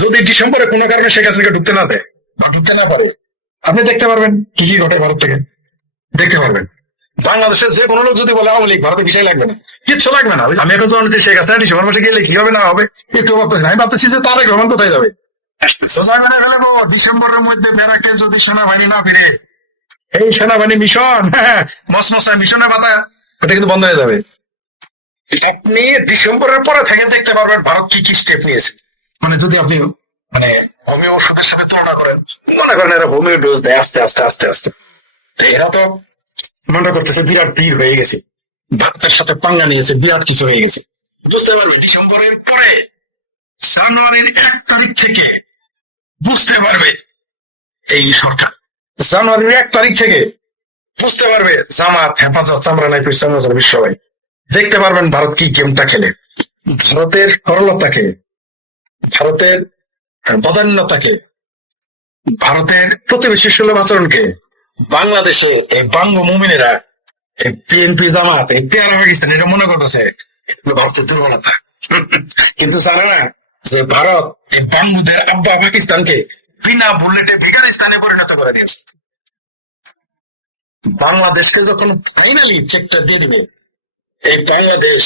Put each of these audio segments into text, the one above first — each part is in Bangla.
যদি ডিসেম্বরে কোনো কারণে শেখ হাসিনাকে ঢুকতে না দেয় বা ঢুকতে না পারে, আপনি দেখতে পারবেন কি কি ঘটে ভারত থেকে, দেখতে পারবেন। বাংলাদেশের যে কোনো লোক যদি বলে আওয়ামী লীগ ভারতে বিষয় লাগবে না, কিচ্ছু লাগবে না। আমি এখন জানি শেখ হাসিনা ডিসেম্বর মাসে গেলে কি হবে না হবে একটু ভাবতেছি না। আমি ভাবতেছি যে তারেক রহমান কোথায় যাবে। ডিসেম্বরের মধ্যে ব্যারাকে যদি সেনাবাহিনী না ফিরে, এই সেনাবাহিনী মিশন মসমসা মিশনের পাতা এটা কিন্তু বন্ধ হয়ে যাবে। আপনি ডিসেম্বরের পরে থেকে দেখতে পারবেন ভারত কি কি স্টেপ নিয়েছে। মানে যদি আপনি মানে হোমিও ওষুধের সাথে তুলনা করেন, মনে করেন এরা হোমিও ডোজ দেয় আস্তে আস্তে আস্তে আস্তে, এরা তো মনে করতেছে বিরাট ভিড় হয়ে গেছে, ডাক্তার সাথে পাঙ্গা নিয়েছে, বিরাট কিছু হয়ে গেছে। বুঝতে পারবে ডিসেম্বরের পরে জানুয়ারির 1 তারিখ থেকে বুঝতে পারবে এই সরকার, জানুয়ারির 1 তারিখ থেকে বুঝতে পারবে জামাত, হেফাজত, চামড়া নাই সবাই দেখতে পারবেন ভারত কি গেমটা খেলে। ভারতের সরলতাকে, ভারতের বদান্যতাকে, ভারতের প্রতিবেশী সুলভ আচরণকে বাংলাদেশে এই বাঙ্গ মুমিনেরা, এই বিএনপি জামাত, এই পেয়ারা পাকিস্তান এটা মনে করতেছে ভারতের দুর্বলতা, কিন্তু জানে না যে ভারত এই বাঙ্গুদের আব্বা পাকিস্তানকে বিনা বুলেটে ভিকারিস্তানে পরিণত করে দিয়েছে। বাংলাদেশকে যখন ফাইনালি চেকটা দিয়ে দিবে, এই বাংলাদেশ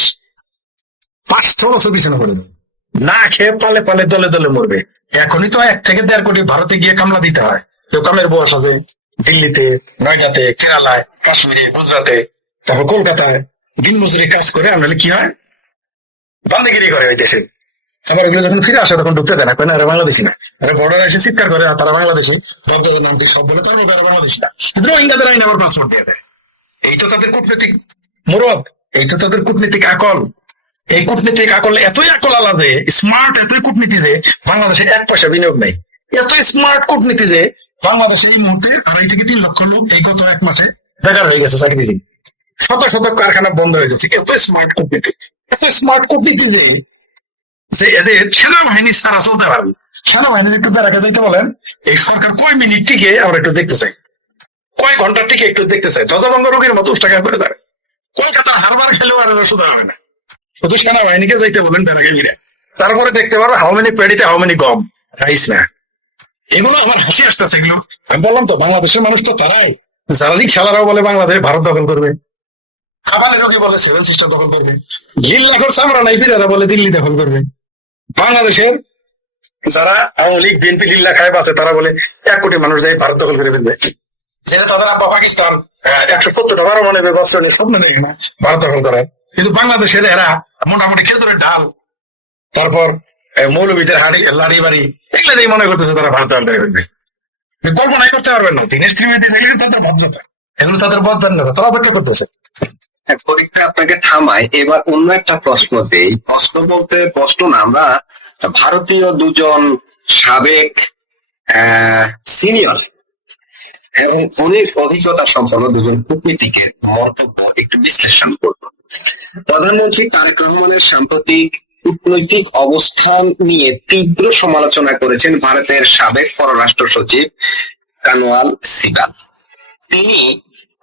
500 বছর পিছনে পড়ে যাবে, না খেয়ে পালে পালে দলে দলে মরবে। এখনই তো 1 থেকে 1.5 কোটি ভারতে গিয়ে কামলা দিতে হয়। কেউ কামের বয়স আছে দিল্লিতে, নয়ডাতে, কেরালায়, কাশ্মীরে, গুজরাটে, তারপর কলকাতায় দিন মজুরি কাজ করে। আমরা কি হয় বান্দিগিরি করে ওই দেশে। আবার ওগুলো যখন ফিরে আসে তখন ঢুকতে দেয় না, কেন এরা বাংলাদেশি না, এরা বর্ডারে এসে চিৎকার করে তারা বাংলাদেশি, বর্ডারের নাম কি সব বলে তারা বাংলাদেশি না, রোহিঙ্গাদের আইন আবার পাসপোর্ট দিয়ে দেয়। এই তো তাদের কূটনৈতিক মুরদ, এই তো তাদের কূটনীতিক আকল। এই কূটনীতিক আকল এতই আকল আলাদা, স্মার্ট এতই কূটনীতি যে বাংলাদেশে 1 পয়সা বিনিয়োগ নেই। এত স্মার্ট কূটনীতি যে বাংলাদেশে এই মুহূর্তে 2.5 থেকে 3 লক্ষ লোক এই গত 1 মাসে বেকার হয়ে গেছে, চাকরিজীবী, শত শত কারখানা বন্ধ হয়ে গেছে। এত স্মার্ট কূটনীতি, এত স্মার্ট কূটনীতি যে এদের সেনাবাহিনী ছাড়া চলতে পারবে। সেনাবাহিনীর একটু বেড়াকে যাইতে বলেন, এই সরকার কয় মিনিট টিকে আমরা একটু দেখতে চাই, কয় ঘন্টা টিকে একটু দেখতে চাই। ধ্বজাভঙ্গ রোগীর মতো টাকা করে দেয়। কলকাতার হারবার খেলেও আর শুধু হবে না, শুধু সেনাবাহিনীকে যাইতে বলেন বেড়াকে গিরে, তারপরে দেখতে পারো হাউ মেনি পেডিতে হাউ মেনি গম রাইস না। এগুলো আমার হাসি আসতেছে। এগুলো আমি বললাম তো বাংলাদেশের মানুষ তো তারাই, যারা খেলারাও বলে বাংলাদেশ ভারত দখল করবে, খাবারের রোগী বলে 7 সিস্টার দখল করবে, গিল্লাখোর চামড়া নাই বিরারা বলে দিল্লি দখল করবে। বাংলাদেশের যারা আওয়ামী লীগ বিএনপি লিল্লা খায় আছে তারা বলে 1 কোটি মানুষ যাই ভারত দখল করে ফেলবে, যেটা তাদের আব্বা পাকিস্তান 170টা পারমাণবিক বস্ত্র নিয়ে স্বপ্ন দেখে না ভারত দখল করে। কিন্তু বাংলাদেশের এরা মোটামুটি খেজুরের ডাল, তারপর মৌলবীদের হাড়ি লাড়ি বাড়ি এগুলো দিয়ে মনে করতেছে তারা ভারত দখল করে ফেলবে। কল্পনাই করতে পারবেন না দিনের তাদের ভদ্রতা, এগুলো তাদের বদান্যতা, তারা অপেক্ষা করতেছে। পরীক্ষা আপনাকে থামায়। এবার অন্য একটা প্রশ্ন দেই। প্রশ্ন বলতে প্রশ্ন না, আমরা ভারতীয় 2জন সাবেক সিনিয়র এবং অনেক অভিজ্ঞতা সম্পন্ন 2জন কূটনীতিকের মন্তব্য একটু বিশ্লেষণ করব। প্রধানমন্ত্রী তারেক রহমানের সাম্প্রতিক কূটনৈতিক অবস্থান নিয়ে তীব্র সমালোচনা করেছেন ভারতের সাবেক পররাষ্ট্র সচিব কানওয়াল সিবাল। তিনি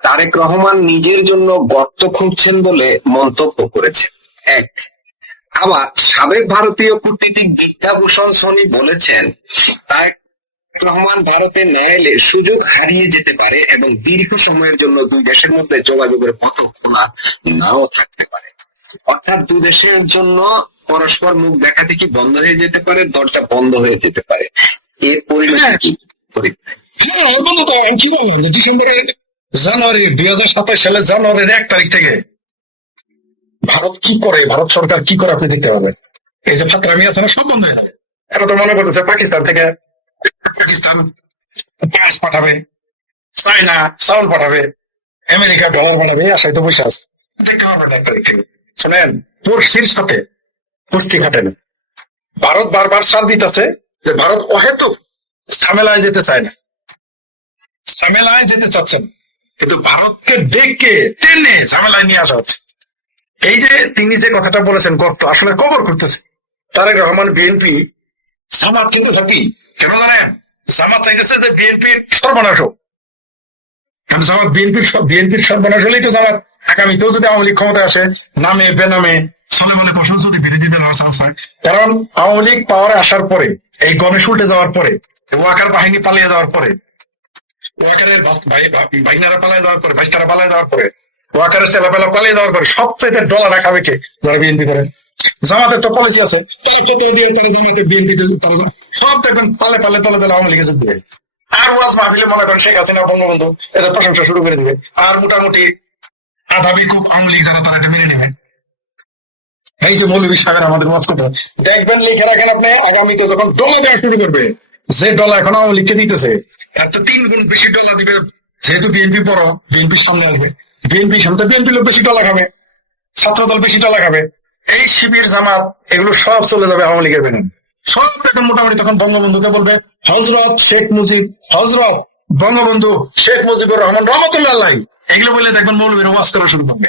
তারেক রহমান নিজের জন্য গর্ত খুঁজছেন বলে মন্তব্য করেছেন। আবার সাবেক ভারতীয় কূটনীতিক বিদ্যাভূষণ সোনি বলেছেন তারেক রহমান ভারতে না এলে সুযোগ হারিয়ে যেতে পারে এবং দীর্ঘ সময়ের জন্য 2 দেশের মধ্যে যোগাযোগের পথ খোলা নাও থাকতে পারে। অর্থাৎ 2 দেশের জন্য পরস্পর মুখ দেখা দেখি বন্ধ হয়ে যেতে পারে, দরজা বন্ধ হয়ে যেতে পারে। এর পরিণতি কি? ডিসেম্বরের জানুয়ারি 2027 সালের জানুয়ারির 1 তারিখ থেকে ভারত কি করে, ভারত সরকার কি করে আপনি দেখতে পাবেন। এই যে ফাত্রামি আছে না সব বন্ধ হয়ে যাবে। এরা তো মনে করতেছে পাকিস্তান থেকে পাকিস্তান গ্যাস পাঠাবে, চায়না চাউল পাঠাবে, আমেরিকা ডলার পাঠাবে, এই আশায় তো বসে আছে। দেখতে পারবেন 1 তারিখ থেকে। শোনেন, পড়শির সাথে কুস্তি খাটে না। ভারত বারবার সার দিতেছে যে ভারত অহেতুক ঝামেলায় যেতে চায় না, ঝামেলায় যেতে চাচ্ছেন, কিন্তু ভারতকে ডেকে টেনে ঝামেলায় নিয়ে আসা হচ্ছে। এই যে তিনি যে কথাটা বলেছেন গর্ত, আসলে কবর করতেছে তারেক রহমান বিএনপি। জামাত কিন্তু হ্যাপি, কেন জানেন? জামাত চাইতেছে যে বিএনপির সর্বনাশ হোক, কারণ জামাত বিএনপির সর্বনাশ হলেই তো জামাত আগামীতেও যদি আওয়ামী লীগ ক্ষমতায় আসে নামে বেনামে সোলেমানি প্রশ্ন যদি বিরোধীদের লড়াচড়া হয়, কারণ আওয়ামী লীগ পাওয়ারে আসার পরে, এই গণেশ উল্টে যাওয়ার পরে, ওয়াকার বাহিনী পালিয়ে যাওয়ার পরে, ওয়াকারের ভাইনারা পালিয়ে যাওয়ার পরে, ভাইস্তারা পালিয়ে যাওয়ার পরে, ওয়াকারের ছেলেপেলা পালিয়ে যাওয়ার পরে সবচেয়ে ডলার রাখাবে কে? যারা বিএনপি করেন। জামাতের তো পলিসি আছে, তারা কত দিয়ে তারা জামাতে বিএনপি সব দেখবেন পালে পালে তলে তলে আওয়ামী লীগে যোগ দেবে। আর ওয়াজ মাহফিলে মনে করেন শেখ হাসিনা বঙ্গবন্ধু এদের প্রশংসা শুরু করে দিবে, আর মোটামুটি আধা বিকুপ আওয়ামী লীগ যারা তারা এটা মেনে নেবে। এই যে মৌলভী সাহেবের আমাদের ওয়াজ করতে দেখবেন, লিখে রাখেন আপনি, আগামীতে যখন ডলা দেওয়া শুরু করবে, যে ডলা এখন আওয়ামী লীগকে দিতেছে তার তো 3 গুণ বেশি ডলা দিবে। যেহেতু বিএনপি বড়, বিএনপির সামনে আসবে, বিএনপির সামনে বিএনপি লোক বেশি ডলা খাবে, ছাত্রদল বেশি ডলা খাবে, এই শিবির জামাত এগুলো সব চলে যাবে আওয়ামী লীগের বেনে। সব এখন মোটামুটি তখন বঙ্গবন্ধুকে বলবে হজরত শেখ মুজিব, হজরত বঙ্গবন্ধু শেখ মুজিবুর রহমান রহমতুল্লাহ আলাইহি, এগুলো বললে দেখবেন মৌলবীর ওয়াজ করা শুরু করবে।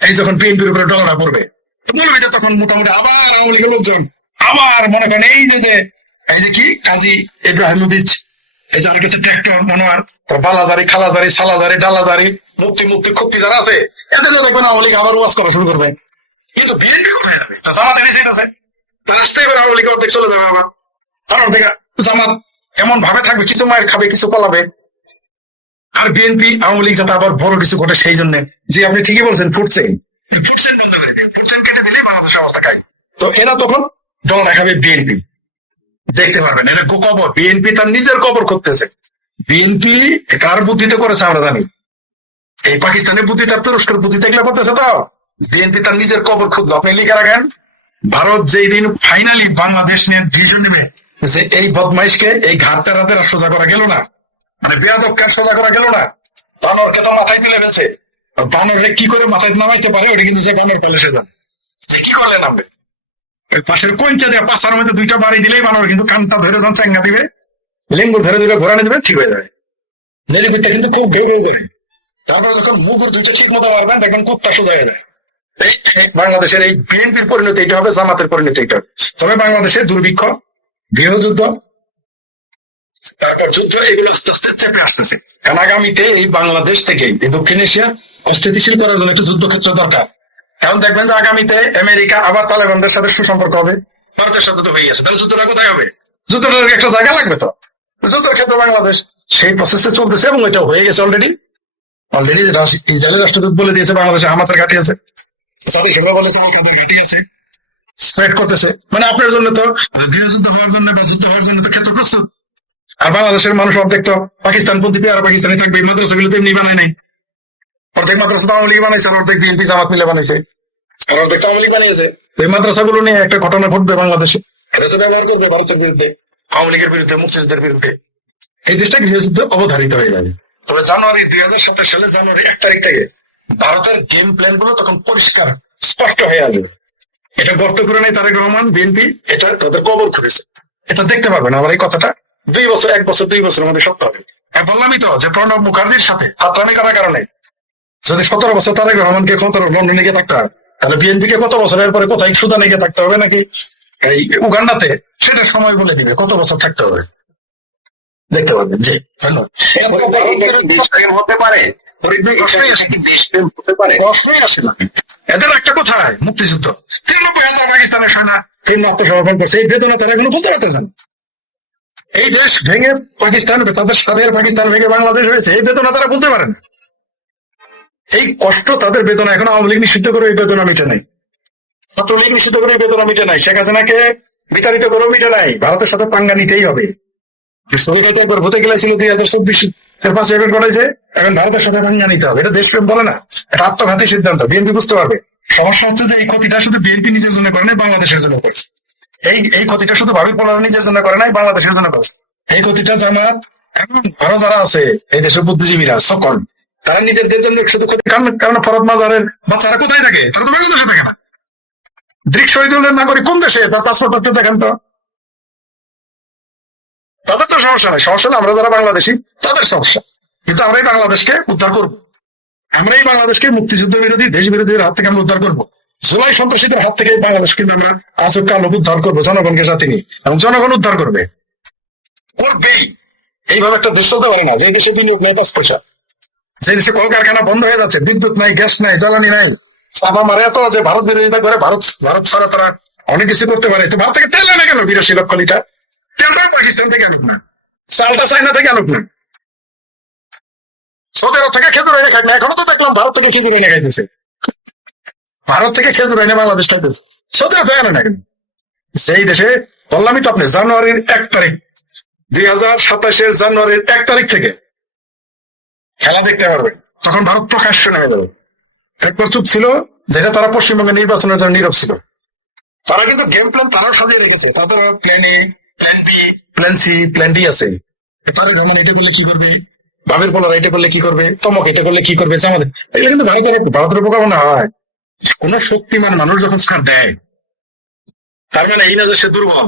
এই যখন বিএনপির উপরে ডলাটা পড়বে, মৌলবীদের তখন মোটামুটি আবার আওয়ামী লীগের লোকজন আবার মনে করেন এই যে কি কাজী ইব্রাহিমোভিচ, এই যে আর কিছু ট্র্যাক্টর মনোয়ার, বালাজারি, খালাজারি, সালাজারি, ডালাজারি, মুক্তি খুক্তি যারা আছে, এদের দেখবেন আওয়ামী লীগ আবার ওয়াজ করা শুরু করবে। কিন্তু বিএনপি কোথায় যাবে? জামাত এনে আছে, তার রাস্তায় এবার আওয়ামী লীগ অর্ধেক চলে যাবে। আবার তার অর্ধেক জামাত এমন ভাবে থাকবে, কিছু মায়ের খাবে, কিছু পালাবে। আর বিএনপি আওয়ামী লীগ যাতে আবার বড় কিছু ঘটে সেই জন্য, যে আপনি ঠিকই বলছেন ফুটছেন কেটে দিলে বাংলাদেশের অবস্থা খাই। তো এরা তখন দল দেখাবে বিএনপি, দেখতে পারবেন এটা কবর। বিএনপি তার নিজের কবর করতেছে। বিএনপি কার বুদ্ধিতে করেছে আমরা জানি, এই পাকিস্তানের বুদ্ধি, তার তুরস্কের বুদ্ধিতে এগুলো করতেছে। তো বিএনপি তার নিজের কবর খুঁজলো। আপনি লিখে রাখেন, ভারত যেই দিন ফাইনালি বাংলাদেশ নিয়ে ডিসিশন নেবে যে এই বদমাইশকে এই ঘাটটা রাতে সোজা করা গেল না, মানে বেয়াদবকে সোজা করা গেল না, বানরকে তো মাথায় তুলে ফেলছে। বানরে কি করে মাথায় নামাইতে পারে ওটা কিন্তু সে বানর পেলে সে জানে যে কি করলে নামবে। পাশের কঞ্চা দেওয়া পাশার মধ্যে 2টা বাড়ি দিলেই বানর কিন্তু কানটা ধরে যখন চাঙ্গা দিবে, লিঙ্গুর ধরে ধরে ঘোরানো দিবে, ঠিক হয়ে যাবে। নেলিপিতে কিন্তু খুব ভেউ ভেউ করে। তারপরে যখন মুগুর 2টা ঠিক মতো মারবেন দেখবেন কুত্তা সোজা হয়ে যায়। বাংলাদেশের এই বিএনপির পরিণতি এটা হবে, জামাতের পরিণতি এটা হবে। তবে বাংলাদেশে দুর্ভিক্ষ, গৃহযুদ্ধ, তারপর যুদ্ধ, এগুলো আস্তে আস্তে চেপে আসতেছে। কারণ আগামীতে এই বাংলাদেশ থেকে এই দক্ষিণ এশিয়া অস্থিতিশীল করার জন্য একটা যুদ্ধক্ষেত্র দরকার। এখন দেখবেন যে আগামীতে আমেরিকা আবার তালেবানদের সাথে সুসম্পর্ক হবে, ভারতের সাথে তো হয়ে গেছে। তাহলে যুদ্ধটা কোথায় হবে? যুদ্ধটার একটা জায়গা লাগবে। তো যুদ্ধের ক্ষেত্রে বাংলাদেশ সেই প্রসেসে চলতেছে এবং এটা হয়ে গেছে অলরেডি। ইসরায়েলের রাষ্ট্রদূত বলে দিয়েছে বাংলাদেশে হামাসের ঘাঁটি আছে, জাতিসংঘ বলেছে ওখানে ঘাঁটি আছে, স্প্রেড করতেছে। মানে আপনার জন্য তো গৃহযুদ্ধ হওয়ার জন্য বা যুদ্ধ হওয়ার জন্য তো ক্ষেত্র প্রস্তুত। আর বাংলাদেশের মানুষ অর্ধেক তো পাকিস্তানপন্থী, আর পাকিস্তানে থাকবে। মাদ্রাসাগুলো তো এমনি বানায় নাই, অর্ধেক মাদ্রাসা তো আওয়ামী লীগ বানাইছে, আর অর্ধেক বিএনপি জামাত মিলে বানাইছে, আর অর্ধেক তো আওয়ামী লীগ বানিয়েছে। এই মাদ্রাসাগুলো নিয়ে একটা ঘটনা ঘটবে বাংলাদেশে, এটা তো ব্যবহার করবে ভারতের বিরুদ্ধে, আওয়ামী লীগের বিরুদ্ধে, মুক্তিযুদ্ধের বিরুদ্ধে। এই দেশটা গৃহযুদ্ধ অবধারিত হয়ে যাবে। তবে জানুয়ারি 2027 সালে জানুয়ারি 1 তারিখ থেকে ভারতের গেম প্ল্যান গুলো তখন পরিষ্কার স্পষ্ট হয়ে আসবে। এটা গর্ত করে নেই তারেক রহমান, বিএনপি এটা তাদের কবর খুঁড়েছে, এটা দেখতে পারবেন। আবার এই কথাটা 2 বছর, 1 বছর, 2 বছরের মধ্যে সত্য হবে। বললামই তো যে প্রণব মুখার্জির সাথে ছাত্রানি করার কারণে যদি 17 বছর তারেক রহমানকে লন্ডনে গিয়ে থাকতে হয়, তাহলে বিএনপি কে কত বছরের পরে কোথায় সুদানে গিয়ে থাকতে হবে নাকি এই উগান্ডাতে, সেটা সময় বলে দিবে কত বছর থাকতে হবে। দেখতে পারবেন। জি ধন্যবাদ। হতে পারে, কষ্টই আসে না এদের। একটা কোথায় মুক্তিযুদ্ধ, 93,000 পাকিস্তানের সেনা ফিল্ম আত্মসমর্পণ করছে, এই বেদনা তারা এখনো বলতে পারতেছেন। এই দেশ ভেঙে পাকিস্তান, তাদের স্বাদের পাকিস্তান ভেঙে বাংলাদেশ হয়েছে, এই বেদনা তারা বলতে পারেন। এই কষ্ট তাদের বেদনা এখন আওয়ামী লীগ নিষিদ্ধ করে এই বেদনা মিটে নাই, ছাত্রলীগ নিষিদ্ধ করে এই বেদনা মিটে নাই, শেখ হাসিনাকে বিতাড়িত করেও মিটে নাই। ভারতের সাথে পাঙ্গা নিতেই হবে। সুবিধাতে একবার হতে গেছিল 2024 5 এপ্রিল ঘটাইছে, এখন ভারতের সাথে পাঙ্গা নিতে হবে। এটা দেশপ্রেম বলে না, এটা আত্মঘাতী সিদ্ধান্ত। বিএনপি বুঝতে পারবে। সমস্যা হচ্ছে যে এই ক্ষতিটা শুধু বিএনপি নিজের জন্য করে নাই, বাংলাদেশের জন্য করেছে। এই ক্ষতিটা শুধু ভাবি পোলার নিজের জন্য করে নাই, বাংলাদেশের জন্য করেছে। এই ক্ষতিটা জামাত এখন আরো যারা আছে এই দেশের বুদ্ধিজীবীরা সকল, তারা নিজেদের জন্য শুধু ক্ষতি। কারণ ফরদ মাজারের বাচ্চারা কোথায় থাকে? তারা তো বাংলাদেশে থাকে না। দৃক শহীদুলের নাগরিক কোন দেশে? তার পাসপোর্ট দেখেন তো। তাদের তো সমস্যা নাই, সমস্যা না আমরা যারা বাংলাদেশি তাদের সমস্যা। কিন্তু আমরা এই বাংলাদেশকে উদ্ধার করবো, আমরা এই বাংলাদেশকে মুক্তিযুদ্ধ বিরোধী, দেশ বিরোধীদের হাত থেকে আমরা উদ্ধার করবো। জুলাই সন্ত্রাসীদের হাত থেকে বাংলাদেশ কিন্তু আমরা আজব কালো উদ্ধার করবো, জনগণকে সাথে নিয়ে, এবং জনগণ উদ্ধার করবে, করবেই। এইভাবে একটা দেশ চলতে পারে না যে দেশে বিনিয়োগ নেই, 5 পয়সা, যে দেশে কলকারখানা বন্ধ হয়ে যাচ্ছে, বিদ্যুৎ নাই, গ্যাস নাই, জ্বালানি নাই, চাপা মারে এত যে ভারত বিরোধিতা করে, ভারত ভারত ছাড়া তারা অনেক কিছু করতে পারে। তো ভারত থেকে তেল আনে কেন 82 লক্ষ লিটার? তেলটা পাকিস্তান থেকে আনুক না, চালটা চায়না থেকে আনুক না, সৌদি আরব থেকে খেজুর এনে খাই না। এখনো তো দেখলাম ভারত থেকে খেজুর এনে খাইতেছে, ভারত থেকে খেজুর এনে বাংলাদেশ খাইতেছে, সৌদি আরব থেকে আনে না কেন? সেই দেশে বললামই তো আপনি, জানুয়ারির 1 তারিখ 2027 জানুয়ারির 1 তারিখ থেকে খেলা দেখতে পারবেন। তখন ভারত প্রকাশ্য নেমে যাবে। একবার চুপ ছিল, যেটা তারা পশ্চিমবঙ্গের নির্বাচনের জন্য নীরব ছিল। তারা কিন্তু গেম প্ল্যান তারাও সাজিয়ে রেখেছে, তাদের plan A, plan B, plan C, plan D আছে। তারা রহমান এটা করলে কি করবে, বাবের পোলার এটা করলে কি করবে, তমক এটা করলে কি করবে, আমাদের এগুলো কিন্তু ভারতের প্রকাশনা হয়। কোন শক্তিমান মানুষ যখন ছাড় দেয়, তার মানে এই না যে সে দুর্বল।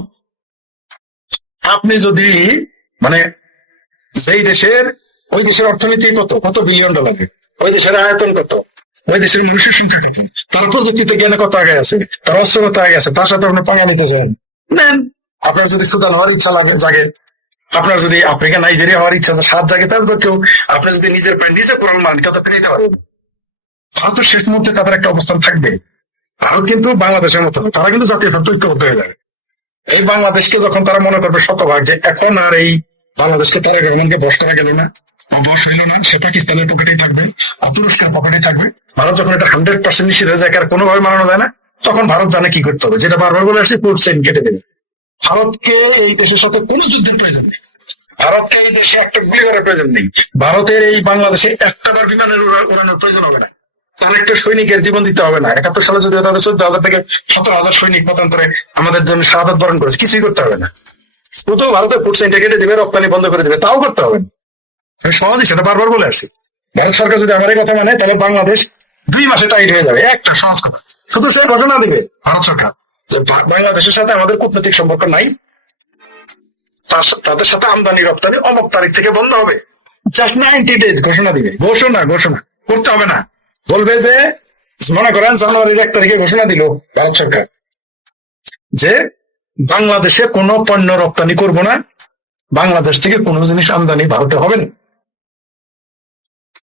আপনি যদি মানে যেই দেশের, ওই দেশের অর্থনীতি কত কত বিলিয়ন ডলার, ওই দেশের আয়তন কত, ওই দেশের মানুষের সংখ্যা কত, তার প্রযুক্তিতে জ্ঞানে কত আগে আছে, তার অস্ত্র কত আগে আছে, তার সাথে আপনি পাঙ্গা নিতে চান নেন। আপনার যদি সুদান হওয়ার ইচ্ছা জাগে, আপনার যদি আফ্রিকা নাইজেরিয়া হওয়ার ইচ্ছা স্বাদ জাগে, তাহলে তো কেউ, আপনি যদি নিজের প্রাণ নিজে কোরআন মান কত নিতে পারবেন। ভারতের শেষ মুহূর্তে তাদের একটা অবস্থান থাকবে। ভারত কিন্তু বাংলাদেশের মতো না, তারা কিন্তু জাতীয় স্বার্থ ঐক্যবদ্ধ হয়ে যাবে। এই বাংলাদেশকে যখন তারা মনে করবে শতভাগ যে এখন আর এই বাংলাদেশকে তারা রহমানকে বস করা গেল না, বস হইল না, সে পাকিস্তানের পকেটেই থাকবে, তুরস্কের পকেটেই থাকবে। ভারত যখন এটা 100% নিশ্চিত হয়ে যায় আর কোনোভাবে মানানো যায় না, তখন ভারত জানে কি করতে হবে, যেটা বারবার বলে আসছে, কোর্ট সাইন কেটে দেবে। ভারতকে এই দেশের সাথে কোনো যুদ্ধের প্রয়োজন নেই, ভারতকে এই দেশে একটা গুলি করার প্রয়োজন নেই, ভারতের এই বাংলাদেশে একটাবার বিমানের উড়ানোর প্রয়োজন হবে না, তাহলে একটা সৈনিকের জীবন দিতে হবে না। 71 সালে যদি তাদের 14,000 থেকে 17,000 সৈনিক মতান্তরে আমাদের জন্য শাহাদাত বরণ করেছে, কিছুই করতে হবে না। শুধু ভারতের ফুড সেন্টার কেটে দিবে, রপ্তানি বন্ধ করে দিবে, তাও করতে হবে না। আমি সহজে সেটা বারবার বলে আসছি। ভারত সরকার যদি আমার এই কথা মানে, তাহলে বাংলাদেশ 2 মাসে টাইট হয়ে যাবে। একটা সহজ কথা, শুধু সে ঘোষণা দিবে ভারত সরকার যে বাংলাদেশের সাথে আমাদের কূটনৈতিক সম্পর্ক নাই, তাদের সাথে আমদানি রপ্তানি অমুক তারিখ থেকে বন্ধ হবে। জাস্ট 90 ডেজ ঘোষণা দিবে। ঘোষণা করতে হবে না, বলবে যে মনে করেন জানুয়ারির 1 তারিখে ঘোষণা দিল ভারত সরকার যে বাংলাদেশে কোনো পণ্য রপ্তানি করব না, বাংলাদেশ থেকে কোনো জিনিস আমদানি ভারতে হবে না।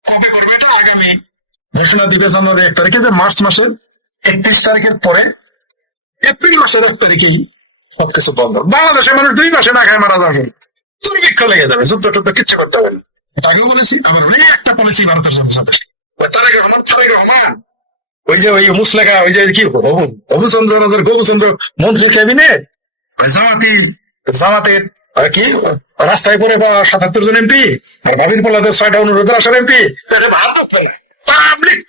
কবে করবে এটা? আগামী ঘোষণা দিবে জানুয়ারি 1 তারিখে যে মার্চ মাসের 31 তারিখের পরে এপ্রিল মাসের 1 তারিখেই সবকিছু বন্ধ। বাংলাদেশের মানুষ 2 মাসে না খায় মারা যাবে, দুর্ভিক্ষ লেগে যাবে, যুদ্ধ টুদ্ধ কিচ্ছু করতে হবে না। এটা আগেও বলেছি, আবার একটা পলিসি ভারতের সাথে তারেক রহমান ওই যে ওই মুসলেখা, ওই যে কি হবুচন্দ্র রাজার গবুচন্দ্র মন্ত্রী ক্যাবিনেট, জামাতের কি রাস্তায় পরে 77 জন এমপি, আর ভাবির পোলাদের 6টা অনুরোধের আসার এমপি, পাবলিক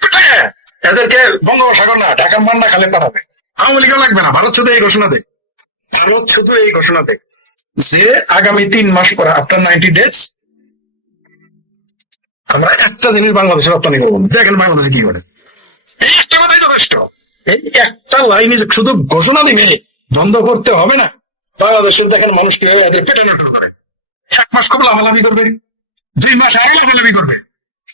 এদেরকে বঙ্গোপসাগর না ঢাকার মান্না খালে পাঠাবে। আওয়ামী লীগও লাগবে না, ভারত শুধু এই ঘোষণা দেয়, ভারত শুধু এই ঘোষণা দেয় যে আগামী 3 মাস পরে, আফটার 90 ডেজ, আমরা একটা জিনিস বাংলাদেশে রপ্তানি করবো না। দেখেন বাংলাদেশে কি করে, এই একটা কথাই যথেষ্ট। এই একটা লাইনে শুধু ঘোষণা দিবে, বন্ধ করতে হবে না। বাংলাদেশের দেখেন মানুষকে এদের পেটানো শুরু করে, 1 মাস খুব লাভালাভি করবে, 2 মাস আগে লাভালাভি করবে,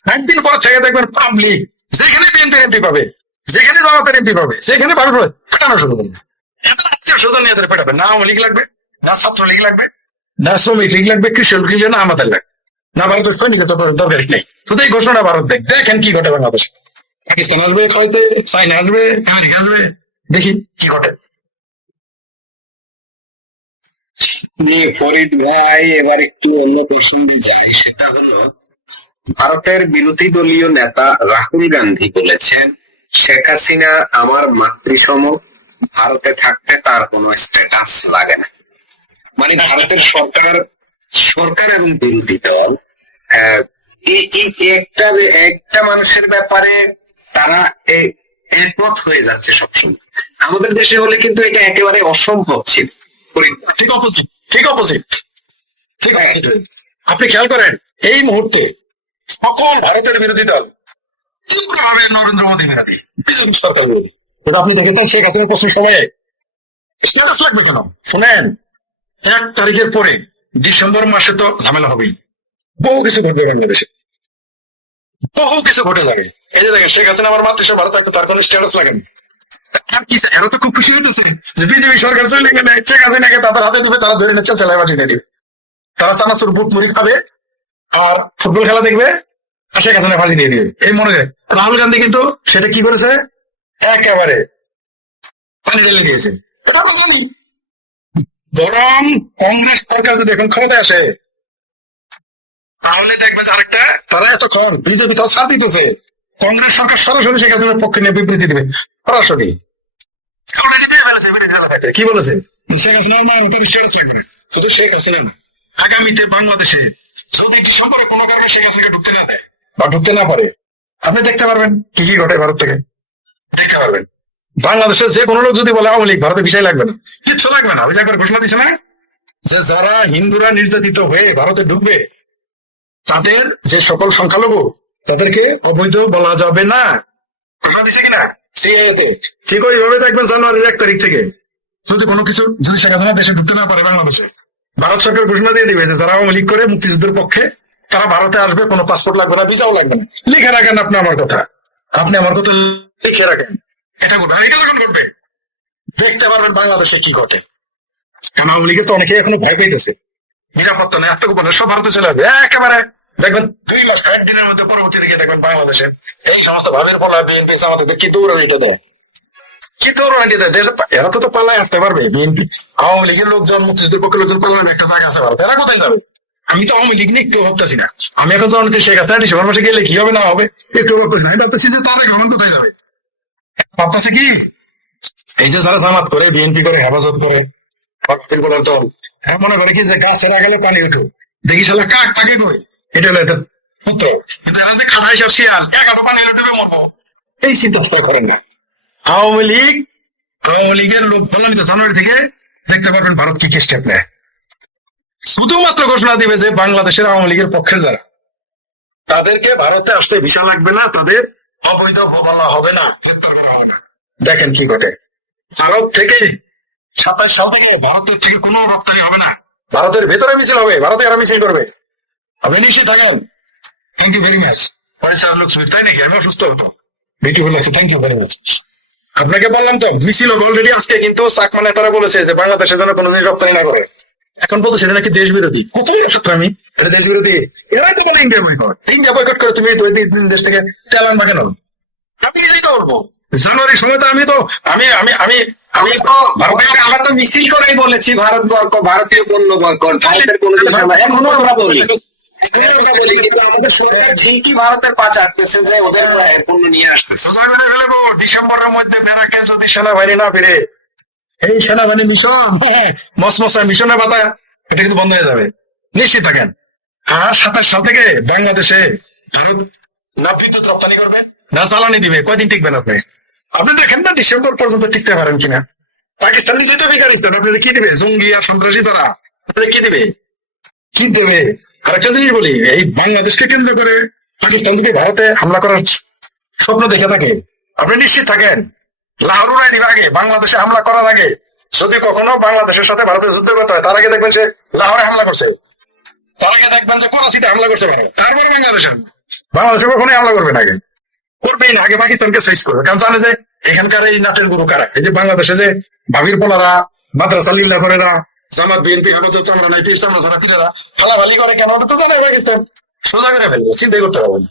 1 দিন পর থেকে দেখবেন পাবলিক যেখানে বিএনপির এমপি পাবে, যেখানে জামাতের এমপি পাবে, যেখানে ভাবে পেটানো শুরু করবে। এদের আত্মীয় স্বজন এদের পেটাবে না। আওয়ামী লীগ লাগবে না, ছাত্রলীগ লাগবে না, শ্রমিক লীগ লাগবে, কৃষক লীগ না, আমাদের লাগবে না, ভারতের সৈনিকের দরকার নেই। শুধু এই ঘোষণা ভারত দেখেন কি ঘটে বাংলাদেশে। পাকিস্তান আসবে হয়তো, চাইনা আসবে, আমেরিকা আসবে, দেখি কি ঘটে। ফরিদ ভাই, এবার একটু অন্য প্রসঙ্গে যাই। সেটা হলো, ভারতের বিরোধী দলীয় নেতা রাহুল গান্ধী বলেছেন, শেখ হাসিনা আমার মাতৃসম, ভারতে থাকতে তার কোনো স্ট্যাটাস লাগে না। মানে ভারতের সরকার এবং বিরোধী দল একটা মানুষের ব্যাপারে তারা একমত হয়ে যাচ্ছে সবসময়। আমাদের দেশে হলে কিন্তু এটা একেবারে অসম্ভব ছিল। ঠিক অপোজিট, ঠিক অপোজিট, ঠিক অপোজিট। আপনি খেয়াল করেন, এই মুহূর্তে সকল ভারতের বিরোধী দল তীব্রভাবে নরেন্দ্র মোদী বিরোধী, বিজেপি সরকার বিরোধী। এটা আপনি দেখেছেন শেখ হাসিনার প্রশ্ন সময়ে স্ট্যাটাস লাগবে কেন? শুনেন, 1 তারিখের পরে ডিসেম্বর মাসে তো ঝামেলা হবেই, বহু কিছু ঘটবে বাংলাদেশে, বহু কিছু ঘটে যাবে। এই যে দেখেন, শেখ হাসিনা আমার মাতৃসম, ভারত থাকতে তার কোনো স্ট্যাটাস লাগে না। এরা তো খুব খুশি হইতেছে যে বিজেপি সরকার চলে গেলে শেখ হাসিনাকে তাদের হাতে দিবে, তারা ধরে নিচ্ছে, চেলায় বাটিয়ে দিবে, তারা চানাচুর বুট মুড়ি খাবে আর ফুটবল খেলা দেখবে, আর শেখ হাসিনা ফাঁসি দিয়ে দিবে। এই মনে হয় রাহুল গান্ধী কিন্তু সেটা কি করেছে, একেবারে পানি ঢেলে গিয়েছে, এটা আমরা জানি। বরং কংগ্রেস সরকার যদি এখন ক্ষমতায় আসে, তাহলে দেখবে আরেকটা, তারা এতক্ষণ বিজেপি তাও ছাড় দিতেছে, কংগ্রেস সরকার সরাসরি শেখ হাসিনার পক্ষে নিয়ে বিবৃতি দিবে সরাসরি। Already দিয়ে ফেলেছে বিরোধী দলের নেতা। কি বলেছে? শেখ হাসিনার মানবতার স্ট্যাটাস লাগবে না, শুধু শেখ হাসিনা না, আগামীতে বাংলাদেশে যদি ডিসেম্বরে কোনো কারণে শেখ হাসিনাকে ঢুকতে না দেয় বা ঢুকতে না পারে, আপনি দেখতে পারবেন কি কি ঘটে ভারত থেকে, দেখতে পারবেন। বাংলাদেশের যে কোনো লোক যদি বলে আওয়ামী লীগ ভারতে বিষয় লাগবে না, কিচ্ছু লাগবে না, ওই যে একবার ঘোষণা দিচ্ছে না যে যারা হিন্দুরা নির্যাতিত হয়ে ভারতে ঢুকবে তাদের যে সকল সংখ্যালঘু তাদেরকে অবৈধ বলা যাবে না, ঘোষণা দিচ্ছে কিনা সিএতে। ঠিক ওইভাবে দেখবেন জানুয়ারির 1 তারিখ থেকে যদি কোনো কিছু যদি শেখ হাসিনা দেশে ঢুকতে না পারে বাংলাদেশে, ভারত সরকার ঘোষণা দিয়ে দিবে যে যারা আওয়ামী লীগ করে মুক্তিযুদ্ধের পক্ষে তারা ভারতে আসবে, কোনো পাসপোর্ট লাগবে না, ভিসাও লাগবে না। লিখে রাখেন আপনি আমার কথা, আপনি আমার কথা লিখে রাখেন। এটা ঘটবে, এটা যখন ঘটবে দেখতে পারবেন বাংলাদেশে কি ঘটে। কারণ আওয়ামী লীগের তো অনেকে এখনো ভয় পাইতেছে, নিরাপত্তা নেই, আত্মগোপনে সব ভারতে চলে আসবে একেবারে। দেখবেন 2 মাস 60 দিনের মধ্যে পরবর্তী দিকে দেখবেন বাংলাদেশের এই সমস্ত ভাবের বলা বিএনপি আমাদের কি দৌড়ানিটা দেয়, কি দৌড়ানি দেয়। এরা তো পালায় আসতে পারবে, বিএনপি আওয়ামী লীগের লোকজন মুক্তিযুদ্ধের পক্ষে লোকজন পালানোর একটা জায়গা আছে ভারত, এরা কোথায় যাবে? আমি তো আওয়ামী লীগ নিয়ে একটু ভাবতেছি না। আমি এখন তো অনেক শেখ হাসিনা ডিসেম্বর মাসে গেলে কি হবে না হবে একটু ভাবতেছি না, আমি ভাবতেছি যে তাদের গমন কোথায় যাবে। ভাবতেছে কি এই যে যারা জামাত করে, বিএনপি করে, হেফাজত করে, বলার দল, হ্যাঁ মনে করে কি যে গাছে লাগালে পানি উঠে, দেখি শালা কাক থাকে কই, এটা হলো এদের পুত্র। কিন্তু এরা যে খাটাই সব শিয়াল 11 পানি উঠবে মরবো, এই চিন্তা তারা করেন না। আওয়ামী লীগের লোক বললেন তো জানুয়ারি থেকে দেখতে পারবেন ভারত কি স্টেপ নেয়। শুধুমাত্র ঘোষণা দিবে যে বাংলাদেশের আওয়ামী লীগের পক্ষের যারা, তাদেরকে ভারতে আসতে ভিসা লাগবে না, তাদের অবৈধ বলা হবে না। দেখেন কি ঘটে। ভারত থেকে 27 সাল থেকে ভারতের থেকে কোনো রপ্তানি হবে না, ভারতের ভেতরে মিছিল হবে, ভারতে এরা মিছিল করবে। আপনি নিশ্চিত থাকেন। Thank you very much. তাই নাকি? আমি অসুস্থ হতো, বিউটিফুল আছে, থ্যাংক ইউ ভেরি মাচ। আপনাকে বললাম তো মিছিল অলরেডি আজকে, কিন্তু চাকমা নেতারা বলেছে যে বাংলাদেশে যেন কোনো জিনিস রপ্তানি না করে। এখন বলতো সেটা নাকি দেশ বিরোধী। কোথায় আমি এটা দেশ বিরোধী? এরাই তো বলে ইন্ডিয়া বয়কট, ইন্ডিয়া বয়কট করে তুমি দেশ থেকে তেল আনবা কেন? আমি এই তো বলবো জানুয়ারির সময় তো আমি তো ভারতের, আমরা তো মিছিল করেই বলেছি ভারত ভারতীয় পণ্য বয়কট, ভারতের কোনো জিনিস এখনো আমরা বলি, কিন্তু আমাদের সরকার ঠিকই ভারতের পা চাটতেছে যে ওদের পণ্য নিয়ে আসতেছে। সোজা করে ফেলবো ডিসেম্বরের মধ্যে বেড়াকে যদি সেনাবাহিনী না ফিরে, এই সেনাবাহিনী মিশন মসমসা মিশনের পাতা এটা কিন্তু বন্ধ হয়ে যাবে, নিশ্চিত থাকেন। আর 27 সাল থেকে বাংলাদেশে ভারত না বিদ্যুৎ রপ্তানি করবে না জ্বালানি দিবে, কয়দিন টিকবেন আপনি? আপনি দেখেন না ডিসেম্বর পর্যন্ত টিকতে পারেন কিনা। পাকিস্তান যেতে বিকারিস্তান আপনাদের কি দিবে? জঙ্গি আর সন্ত্রাসী যারা আপনাদের কি দিবে, কি দেবে? আরেকটা জিনিস বলি, এই বাংলাদেশকে কেন্দ্র করে পাকিস্তান যদি ভারতে হামলা করার স্বপ্ন দেখে থাকে, আপনি নিশ্চিত থাকেন লাহোর উড়াই দিবে আগে, বাংলাদেশে হামলা করার আগে। যদি কখনো বাংলাদেশের সাথে ভারতের যুদ্ধ করতে হয়, তার আগে দেখবেন সে লাহোরে হামলা করছে, তার আগে দেখবেন যে করাচিতে হামলা করছে ভারত, তারপরে বাংলাদেশে কখনোই হামলা করবে না, আগে করবেই না, আগে পাকিস্তানকে সাইজ করবে। কারণ জানে যে এখানকার এই নাটের গুরু কারা। এই যে বাংলাদেশে যে ভাবির পোলারা, মাদ্রাসা লীলা করে না, জামাত বিএনপি হেফাজত চামড়া নাই, পীর চামড়া ছাড়া তিনারা ফালাফালি করে কেন, ওটা তো জানে পাকিস্তান। সোজা করে ফেলবে, চিন্তাই করতে হবে না।